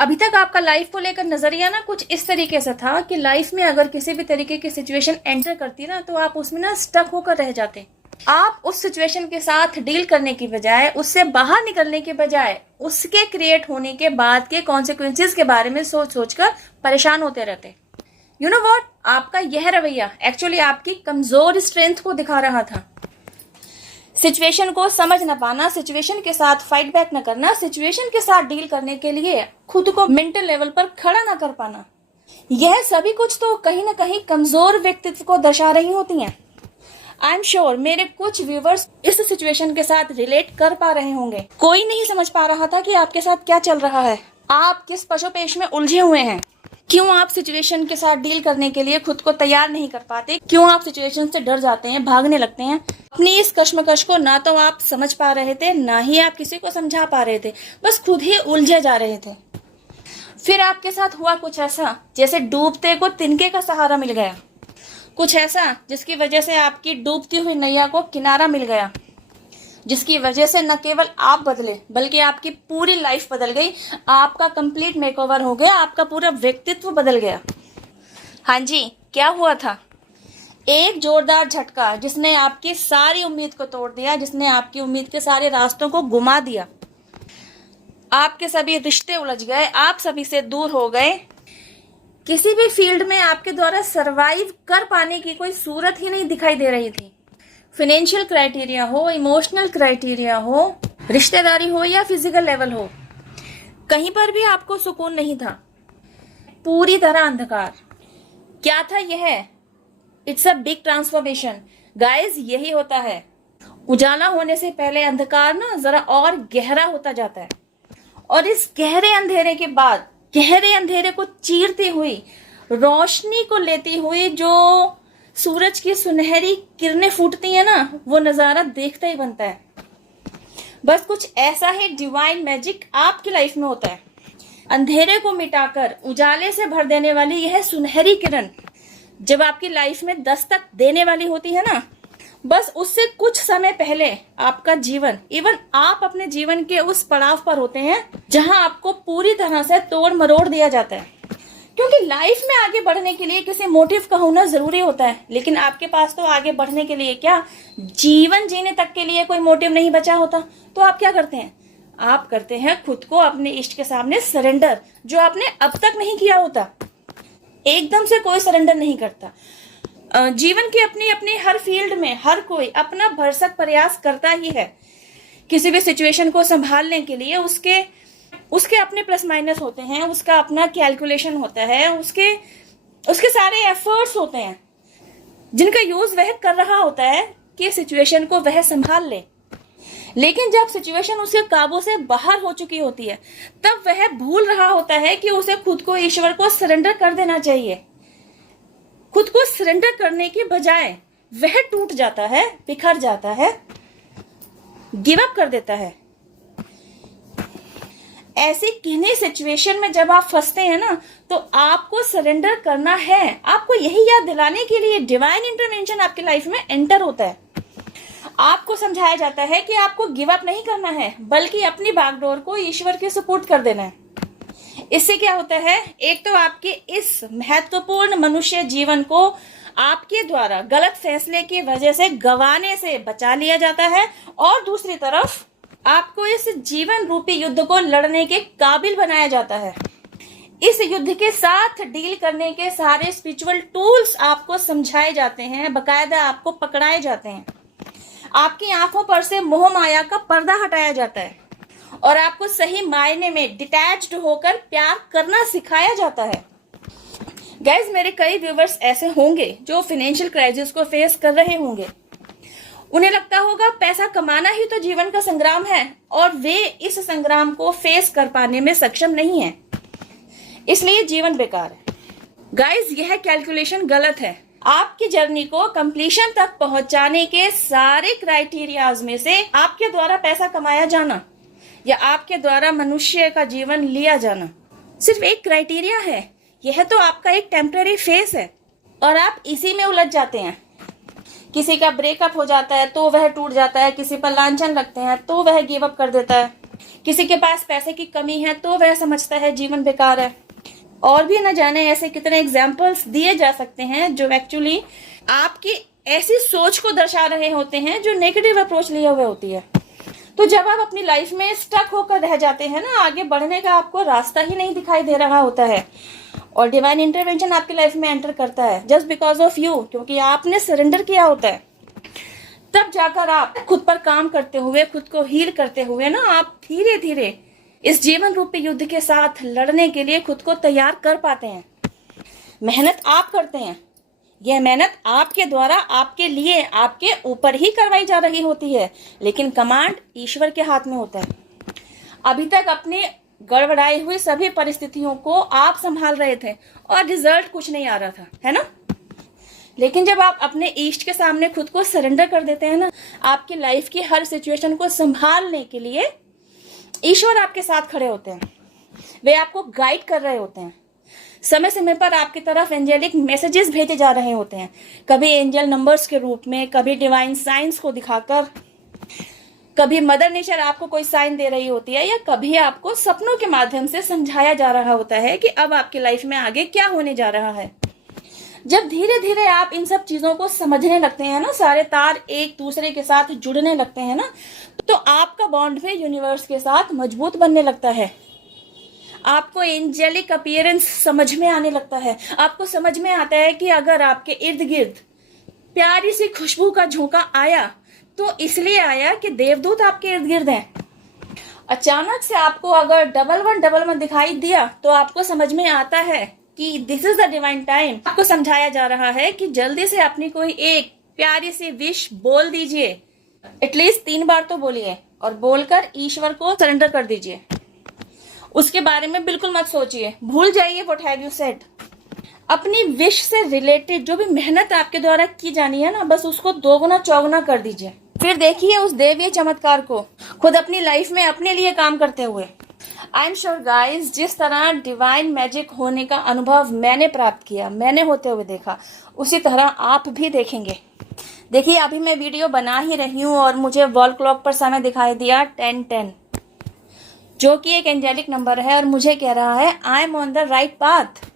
अभी तक आपका लाइफ को लेकर नजरिया ना कुछ इस तरीके से था कि लाइफ में अगर किसी भी तरीके की सिचुएशन एंटर करती ना तो आप उसमें ना स्टक होकर रह जाते। आप उस सिचुएशन के साथ डील करने की बजाय, उससे बाहर निकलने के बजाय, उसके क्रिएट होने के बाद के कॉन्सिक्वेंसेस के बारे में सोच सोच कर परेशान होते रहते। यू नो व्हाट, आपका यह रवैया एक्चुअली आपकी कमजोर स्ट्रेंथ को दिखा रहा था। सिचुएशन को समझ न पाना, सिचुएशन के साथ फाइट बैक न करना, सिचुएशन के साथ डील करने के लिए खुद को मेंटल लेवल पर खड़ा न कर पाना, यह सभी कुछ तो कहीं न कहीं कमजोर व्यक्तित्व को दर्शा रही होती हैं। आई एम श्योर मेरे कुछ व्यूवर्स इस सिचुएशन के साथ रिलेट कर पा रहे होंगे। कोई नहीं समझ पा रहा था कि आपके साथ क्या चल रहा है, आप किस पशुपेश में उलझे हुए हैं, क्यों आप सिचुएशन के साथ डील करने के लिए खुद को तैयार नहीं कर पाते, क्यों आप सिचुएशन से डर जाते हैं, भागने लगते हैं। अपनी इस कश्मकश को ना तो आप समझ पा रहे थे, ना ही आप किसी को समझा पा रहे थे, बस खुद ही उलझे जा रहे थे। फिर आपके साथ हुआ कुछ ऐसा जैसे डूबते को तिनके का सहारा मिल गया, कुछ ऐसा जिसकी वजह से आपकी डूबती हुई नैया को किनारा मिल गया, जिसकी वजह से न केवल आप बदले बल्कि आपकी पूरी लाइफ बदल गई, आपका कंप्लीट मेकओवर हो गया, आपका पूरा व्यक्तित्व बदल गया। हाँ जी, क्या हुआ था? एक जोरदार झटका जिसने आपकी सारी उम्मीद को तोड़ दिया, जिसने आपकी उम्मीद के सारे रास्तों को घुमा दिया। आपके सभी रिश्ते उलझ गए, आप सभी से दूर हो गए। किसी भी फील्ड में आपके द्वारा सरवाइव कर पाने की कोई सूरत ही नहीं दिखाई दे रही थी। फाइनेंशियल क्राइटेरिया हो, इमोशनल क्राइटेरिया हो, रिश्तेदारी हो या फिजिकल लेवल हो, कहीं पर भी आपको सुकून नहीं था। पूरी तरह अंधकार। क्या था यह? It's a big transformation guys, यही होता है। उजाला होने से पहले अंधकार ना जरा और गहरा होता जाता है, और इस गहरे अंधेरे के बाद गहरे अंधेरे को चीरती हुई, रोशनी को लेती हुई जो सूरज की सुनहरी किरणें फूटती है ना, वो नजारा देखता ही बनता है। बस कुछ ऐसा ही डिवाइन मैजिक आपकी लाइफ में होता है। अंधेरे को मिटाकर उजाले से भर देने वाली यह सुनहरी किरण जब आपकी लाइफ में दस्तक देने वाली होती है ना, बस उससे कुछ समय पहले आपका जीवन, इवन आप अपने जीवन के उस पड़ाव पर होते हैं जहां आपको पूरी तरह से तोड़ मरोड़ दिया जाता है। क्योंकि लाइफ में आगे बढ़ने के लिए किसी मोटिव का होना जरूरी होता है, लेकिन आपके पास तो आगे बढ़ने के लिए क्या, जीवन जीने तक के लिए कोई मोटिव नहीं बचा होता। तो आप क्या करते हैं? आप करते हैं खुद को अपने इष्ट के सामने सरेंडर, जो आपने अब तक नहीं किया होता। एकदम से कोई सरेंडर नहीं करता। जीवन की अपनी अपनी हर फील्ड में हर कोई अपना भरसक प्रयास करता ही है। किसी भी सिचुएशन को संभालने के लिए उसके अपने प्लस माइनस होते हैं, उसका अपना कैलकुलेशन होता है, उसके सारे एफर्ट्स होते हैं जिनका यूज वह कर रहा होता है कि सिचुएशन को वह संभाल ले। लेकिन जब सिचुएशन उसके काबू से बाहर हो चुकी होती है, तब वह भूल रहा होता है कि उसे खुद को ईश्वर को सरेंडर कर देना चाहिए। खुद को सरेंडर करने की बजाय वह टूट जाता है, बिखर जाता है, गिव अप कर देता है। ऐसी किन्हीं सिचुएशन में जब आप फंसते हैं ना, तो आपको सरेंडर करना है। आपको यही याद दिलाने के लिए डिवाइन इंटरवेंशन आपकी लाइफ में एंटर होता है। आपको समझाया जाता है कि आपको गिव अप नहीं करना है, बल्कि अपनी बागडोर को ईश्वर के सुपुर्द कर देना है। इससे क्या होता है? एक तो आपके इस महत्वपूर्ण मनुष्य जीवन को आपके द्वारा गलत फैसले की वजह से गंवाने से बचा लिया जाता है, और दूसरी तरफ आपको इस जीवन रूपी युद्ध को लड़ने के काबिल बनाया जाता है। इस युद्ध के साथ डील करने के सारे स्पिरिचुअल टूल्स आपको समझाए जाते हैं, बकायदा आपको पकड़ाए जाते हैं। आपकी आंखों पर से मोह माया का पर्दा हटाया जाता है, और आपको सही मायने में डिटैच्ड होकर प्यार करना सिखाया जाता है। गाइस, मेरे कई व्यूवर्स ऐसे होंगे जो फाइनेंशियल क्राइसिस को फेस कर रहे होंगे। उन्हें लगता होगा पैसा कमाना ही तो जीवन का संग्राम है, और वे इस संग्राम को फेस कर पाने में सक्षम नहीं है, इसलिए जीवन बेकार है। गाइस, यह कैलकुलेशन गलत है। आपकी जर्नी को कंप्लीशन तक पहुंचाने के सारे क्राइटेरियाज में से आपके द्वारा पैसा कमाया जाना या आपके द्वारा मनुष्य का जीवन लिया जाना सिर्फ एक क्राइटेरिया है। यह तो आपका एक टेम्पररी फेस है, और आप इसी में उलझ जाते हैं। किसी का ब्रेकअप हो जाता है तो वह टूट जाता है, किसी पर लांछन लगते हैं तो वह गिव अप कर देता है, किसी के पास पैसे की कमी है तो वह समझता है जीवन बेकार है। और भी न जाने ऐसे कितने एग्जाम्पल्स दिए जा सकते हैं जो एक्चुअली आपकी ऐसी सोच को दर्शा रहे होते हैं जो नेगेटिव अप्रोच लिए हुए होती है। तो जब आप अपनी लाइफ में स्टक होकर रह जाते हैं ना, आगे बढ़ने का आपको रास्ता ही नहीं दिखाई दे रहा होता है और डिवाइन इंटरवेंशन आपकी लाइफ में एंटर करता है जस्ट बिकॉज ऑफ यू, क्योंकि आपने सरेंडर किया होता है, तब जाकर आप खुद पर काम करते हुए, खुद को हील करते हुए ना, आप धीरे धीरे इस जीवन रूपी युद्ध के साथ लड़ने के लिए खुद को तैयार कर पाते हैं। मेहनत आप करते हैं, यह मेहनत आपके द्वारा, आपके लिए, आपके ऊपर ही करवाई जा रही होती है, लेकिन कमांड ईश्वर के हाथ में होता है। अभी तक अपने गड़बड़ाई हुई सभी परिस्थितियों को आप संभाल रहे थे और रिजल्ट कुछ नहीं आ रहा था, है ना। लेकिन जब आप अपने इष्ट के सामने खुद को सरेंडर कर देते हैं ना, आपकी लाइफ की हर सिचुएशन को संभालने के लिए ईश्वर आपके साथ खड़े होते हैं। वे आपको गाइड कर रहे होते हैं। समय समय पर आपकी तरफ एंजेलिक मैसेजेस भेजे जा रहे होते हैं, कभी एंजल नंबर्स के रूप में, कभी डिवाइन साइंस को दिखाकर, कभी मदर नेचर आपको कोई साइन दे रही होती है, या कभी आपको सपनों के माध्यम से समझाया जा रहा होता है कि अब आपकी लाइफ में आगे क्या होने जा रहा है। जब धीरे धीरे आप इन सब चीजों को समझने लगते हैं ना, सारे तार एक दूसरे के साथ जुड़ने लगते हैं ना, तो आपका बॉन्ड भी यूनिवर्स के साथ मजबूत बनने लगता है। आपको एंजेलिक अपीयरेंस समझ में आने लगता है। आपको समझ में आता है कि अगर आपके इर्द गिर्द प्यारी सी खुशबू का झोंका आया तो इसलिए आया कि देवदूत आपके इर्द गिर्द हैं। अचानक से आपको अगर 1111 दिखाई दिया तो आपको समझ में आता है कि this is the divine time. आपको समझाया जा रहा है कि जल्दी से अपनी कोई एक प्यारी सी विश बोल दीजिए, एटलीस्ट 3 बार तो बोलिए, और बोलकर ईश्वर को सरेंडर कर दीजिए। उसके बारे में बिल्कुल मत सोचिए, भूल जाइए व्हाट हैव यू सेड। अपनी विश से रिलेटेड जो भी मेहनत आपके द्वारा की जानी है ना, बस उसको 2 गुना 4 गुना कर दीजिए। फिर देखिए उस दैवीय चमत्कार को खुद अपनी लाइफ में अपने लिए काम करते हुए। आई एम श्योर गाइज, जिस तरह डिवाइन मैजिक होने का अनुभव मैंने प्राप्त किया, मैंने होते हुए देखा, उसी तरह आप भी देखेंगे। देखिए अभी मैं वीडियो बना ही रही हूँ और मुझे वॉल क्लॉक पर समय दिखाई दिया 10:10, जो कि एक एंजेलिक नंबर है और मुझे कह रहा है I am on the right path.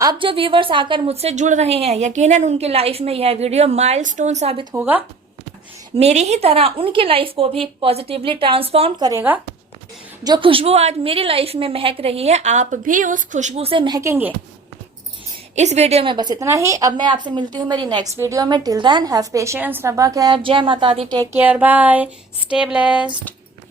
अब जो व्यूवर्स आकर मुझसे जुड़ रहे हैं, यकीनन उनकी लाइफ में यह वीडियो माइलस्टोन साबित होगा। मेरी ही तरह उनकी लाइफ को भी पॉजिटिवली ट्रांसफॉर्म करेगा। जो खुशबू आज मेरी लाइफ में महक रही है, आप भी उस खुशबू से महकेंगे। इस वीडियो में बस इतना ही। अब मैं आपसे मिलती हूँ मेरी नेक्स्ट वीडियो में। टिल देन हैव पेशेंस, रब्बा खैर, जय माता दी, take care, bye, stay blessed.